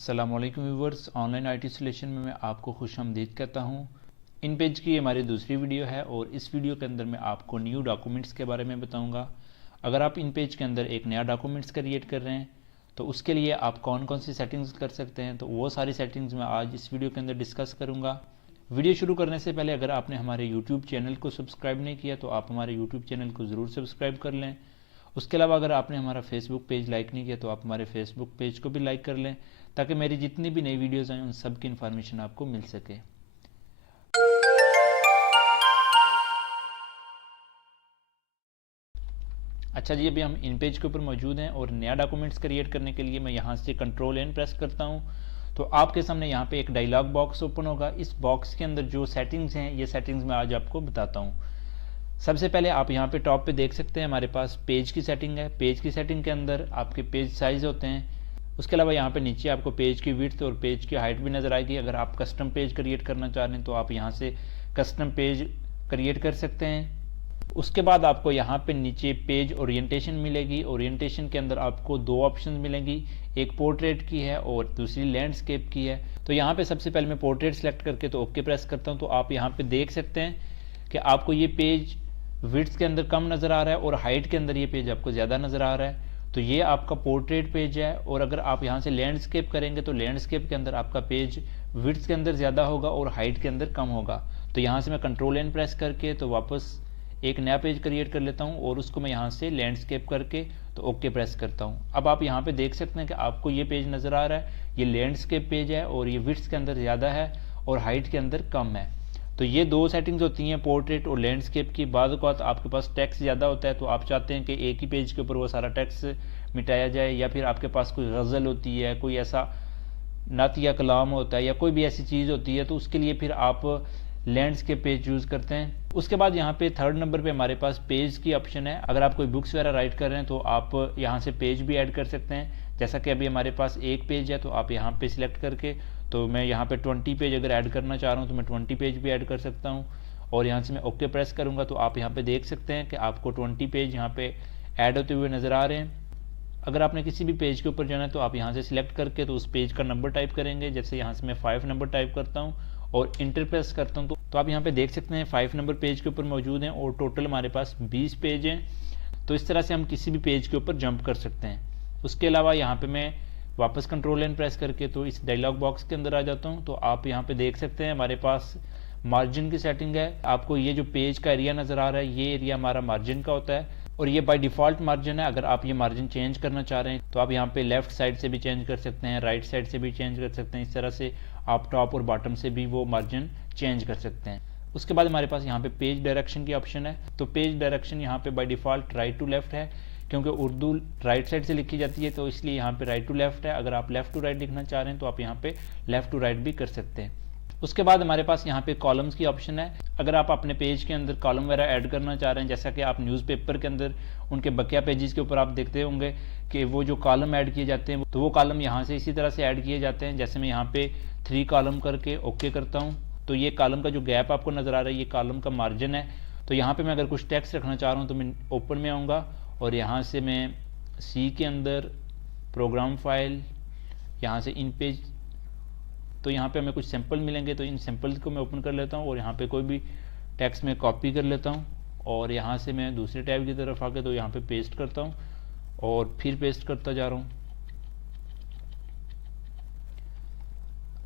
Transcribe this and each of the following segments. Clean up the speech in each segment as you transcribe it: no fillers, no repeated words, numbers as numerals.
अस्सलाम वालेकुम viewers, online IT solution में मैं आपको खुशामदीद कहता हूं। इन पेज की हमारी दूसरी वीडियो है और इस वीडियो के अंदर मैं आपको न्यू डॉक्यूमेंट्स के बारे में बताऊंगा। अगर आप इन पेज के अंदर एक नया डॉक्यूमेंट्स क्रिएट कर रहे हैं तो उसके लिए आप कौन कौन सी सेटिंग्स कर सकते हैं, तो वो सारी सेटिंग्स मैं आज इस वीडियो के अंदर डिस्कस करूँगा। वीडियो शुरू करने से पहले अगर आपने हमारे यूट्यूब चैनल को सब्सक्राइब नहीं किया तो आप हमारे यूट्यूब चैनल को ज़रूर सब्सक्राइब कर लें। उसके अलावा अगर आपने हमारा फेसबुक पेज लाइक नहीं किया तो आप हमारे फेसबुक पेज को भी लाइक कर लें ताकि मेरी जितनी भी नई वीडियोज़ आएँ उन सब की इन्फॉर्मेशन आपको मिल सके। अच्छा जी, अभी हम इन पेज के ऊपर मौजूद हैं और नया डॉक्यूमेंट्स क्रिएट करने के लिए मैं यहाँ से कंट्रोल एन प्रेस करता हूँ तो आपके सामने यहाँ पे एक डायलॉग बॉक्स ओपन होगा। इस बॉक्स के अंदर जो सेटिंग्स हैं ये सेटिंग्स मैं आज आपको बताता हूँ। सबसे पहले आप यहाँ पे टॉप पे देख सकते हैं हमारे पास पेज की सेटिंग है। पेज की सेटिंग के अंदर आपके पेज साइज होते हैं। उसके अलावा यहाँ पे नीचे आपको पेज की विड्थ और पेज की हाइट भी नज़र आएगी। अगर आप कस्टम पेज क्रिएट करना चाह रहे हैं तो आप यहाँ से कस्टम पेज क्रिएट कर सकते हैं। उसके बाद आपको यहाँ पे नीचे पेज ओरिएंटेशन मिलेगी। ओरिएंटेशन के अंदर आपको दो ऑप्शन मिलेंगी, एक पोर्ट्रेट की है और दूसरी लैंडस्केप की है। तो यहाँ पे सबसे पहले मैं पोर्ट्रेट सेलेक्ट करके तो ओके प्रेस करता हूँ तो आप यहाँ पे देख सकते हैं कि आपको ये पेज विड्थ के अंदर कम नज़र आ रहा है और हाइट के अंदर ये पेज आपको ज़्यादा नज़र आ रहा है। तो ये आपका पोर्ट्रेट पेज है। और अगर आप यहाँ से लैंडस्केप करेंगे तो लैंडस्केप के अंदर आपका पेज विड्थ के अंदर ज़्यादा होगा और हाइट के अंदर कम होगा। तो यहाँ से मैं कंट्रोल एन प्रेस करके तो वापस एक नया पेज क्रिएट कर लेता हूँ और उसको मैं यहाँ से लैंडस्केप करके तो ओके प्रेस करता हूँ। अब आप यहाँ पे देख सकते हैं कि आपको ये पेज नज़र आ रहा है, ये लैंडस्केप पेज है और ये विड्थ के अंदर ज़्यादा है और हाइट के अंदर कम है। तो ये दो सेटिंग्स होती हैं पोर्ट्रेट और लैंडस्केप की। बाद औक़ात आपके पास टेक्स्ट ज़्यादा होता है तो आप चाहते हैं कि एक ही पेज के ऊपर वो सारा टेक्स्ट मिटाया जाए, या फिर आपके पास कोई गज़ल होती है, कोई ऐसा नातिया कलाम होता है या कोई भी ऐसी चीज़ होती है तो उसके लिए फिर आप लैंडस्केप पेज यूज़ करते हैं। उसके बाद यहाँ पे थर्ड नंबर पे हमारे पास पेज की ऑप्शन है। अगर आप कोई बुक्स वगैरह राइट कर रहे हैं तो आप यहाँ से पेज भी ऐड कर सकते हैं। जैसा कि अभी हमारे पास एक पेज है तो आप यहाँ पे सिलेक्ट करके तो मैं यहाँ पे 20 पेज अगर ऐड करना चाह रहा हूँ तो मैं 20 पेज भी ऐड कर सकता हूँ और यहाँ से मैं ओके प्रेस करूँगा तो आप यहाँ पे देख सकते हैं कि आपको 20 पेज यहाँ पे ऐड होते हुए नज़र आ रहे हैं। अगर आपने किसी भी पेज के ऊपर जाना है तो आप यहाँ से सिलेक्ट करके तो उस पेज का नंबर टाइप करेंगे। जैसे यहाँ से मैं 5 नंबर टाइप करता हूँ और इंटर प्रेस करता हूँ तो आप यहाँ पे देख सकते हैं 5 नंबर पेज के ऊपर मौजूद हैं और टोटल हमारे पास 20 पेज हैं। तो इस तरह से हम किसी भी पेज के ऊपर जंप कर सकते हैं। उसके अलावा यहाँ पे मैं वापस कंट्रोल एन प्रेस करके तो इस डायलॉग बॉक्स के अंदर आ जाता हूँ तो आप यहाँ पे देख सकते हैं हमारे पास मार्जिन की सेटिंग है। आपको ये जो पेज का एरिया नज़र आ रहा है ये एरिया हमारा मार्जिन का होता है और ये बाय डिफ़ॉल्ट मार्जिन है। अगर आप ये मार्जिन चेंज करना चाह रहे हैं तो आप यहाँ पे लेफ्ट साइड से भी चेंज कर सकते हैं, राइट साइड से भी चेंज कर सकते हैं। इस तरह से आप टॉप और बॉटम से भी वो मार्जिन चेंज कर सकते हैं। उसके बाद हमारे पास यहाँ पे पेज डायरेक्शन की ऑप्शन है। तो पेज डायरेक्शन यहाँ पे by default right to left है, क्योंकि उर्दू राइट साइड से लिखी जाती है तो इसलिए यहाँ पे राइट टू लेफ्ट है। अगर आप लेफ़्ट टू राइट लिखना चाह रहे हैं तो आप यहाँ पे लेफ़्ट टू राइट भी कर सकते हैं। उसके बाद हमारे पास यहाँ पे कॉलम्स की ऑप्शन है। अगर आप अपने पेज के अंदर कॉलम वगैरह ऐड करना चाह रहे हैं, जैसा कि आप न्यूज़पेपर के अंदर उनके बकिया पेजेस के ऊपर आप देखते होंगे कि वो जो कॉलम ऐड किए जाते हैं तो वो कॉलम यहाँ से इसी तरह से ऐड किए जाते हैं। जैसे मैं यहाँ पे 3 कॉलम करके ओके करता हूँ तो ये कॉलम का जो गैप आपको नज़र आ रहा है ये कॉलम का मार्जिन है। तो यहाँ पे मैं अगर कुछ टेक्स्ट रखना चाह रहा हूँ तो मैं ओपन में आऊँगा और यहाँ से मैं सी के अंदर प्रोग्राम फाइल, यहाँ से इन पेज, तो यहाँ पे हमें कुछ सैंपल मिलेंगे तो इन सैंपल्स को मैं ओपन कर लेता हूँ और यहाँ पे कोई भी टेक्स्ट में कॉपी कर लेता हूँ और यहाँ से मैं दूसरे टैब की तरफ आके तो यहाँ पे पेस्ट करता हूँ और फिर पेस्ट करता जा रहा हूँ।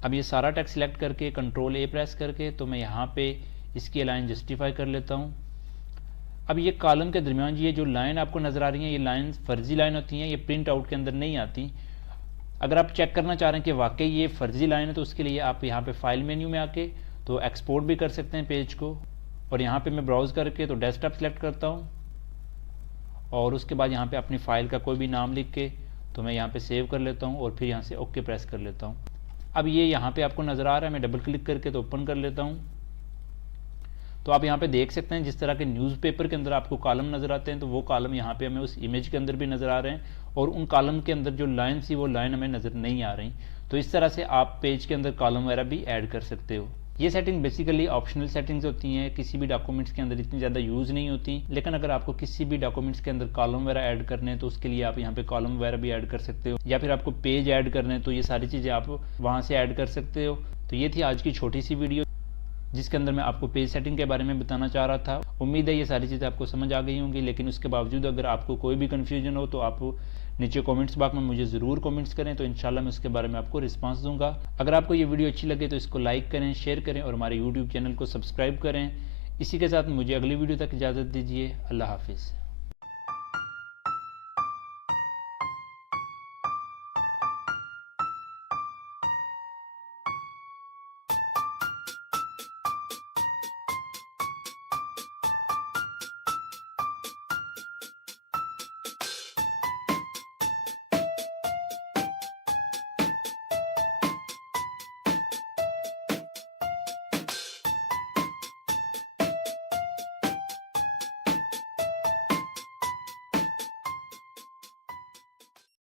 अब ये सारा टेक्स्ट सिलेक्ट करके कंट्रोल ए प्रेस करके तो मैं यहाँ पे इसकी लाइन जस्टिफाई कर लेता हूँ। अब ये कॉलम के दरमियान ये जो लाइन आपको नज़र आ रही है ये लाइन फर्जी लाइन होती हैं, ये प्रिंट आउट के अंदर नहीं आती। अगर आप चेक करना चाह रहे हैं कि वाकई ये फर्जी लाइन है तो उसके लिए आप यहाँ पे फाइल मेन्यू में आके तो एक्सपोर्ट भी कर सकते हैं पेज को और यहाँ पे मैं ब्राउज़ करके तो डेस्कटॉप सेलेक्ट करता हूँ और उसके बाद यहाँ पे अपनी फ़ाइल का कोई भी नाम लिख के तो मैं यहाँ पे सेव कर लेता हूँ और फिर यहाँ से ओके प्रेस कर लेता हूँ। अब ये यहाँ पे आपको नज़र आ रहा है, मैं डबल क्लिक करके तो ओपन कर लेता हूँ तो आप यहाँ पे देख सकते हैं जिस तरह के न्यूज़पेपर के अंदर आपको कॉलम नज़र आते हैं तो वो कॉलम यहाँ पे हमें उस इमेज के अंदर भी नज़र आ रहे हैं और उन कॉलम के अंदर जो लाइन थी वो लाइन हमें नज़र नहीं आ रही। तो इस तरह से आप पेज के अंदर कॉलम वगैरह भी ऐड कर सकते हो। ये सेटिंग बेसिकली ऑप्शनल सेटिंग्स होती हैं, किसी भी डॉक्यूमेंट्स के अंदर इतनी ज़्यादा यूज़ नहीं होती, लेकिन अगर आपको किसी भी डॉक्यूमेंट्स के अंदर कॉलम वगैरह ऐड करने हैं तो उसके लिए आप यहाँ पे कॉलम वगैरह भी ऐड कर सकते हो, या फिर आपको पेज ऐड करने हैं तो ये सारी चीज़ें आप वहाँ से ऐड कर सकते हो। तो ये थी आज की छोटी सी वीडियो जिसके अंदर मैं आपको पेज सेटिंग के बारे में बताना चाह रहा था। उम्मीद है ये सारी चीज़ें आपको समझ आ गई होंगी, लेकिन उसके बावजूद अगर आपको कोई भी कन्फ्यूजन हो तो आप नीचे कमेंट्स बॉक्स में मुझे ज़रूर कमेंट्स करें, तो इंशाल्लाह मैं उसके बारे में आपको रिस्पांस दूंगा। अगर आपको ये वीडियो अच्छी लगे तो इसको लाइक करें, शेयर करें और हमारे यूट्यूब चैनल को सब्सक्राइब करें। इसी के साथ मुझे अगली वीडियो तक इजाज़त दीजिए। अल्लाह हाफिज़।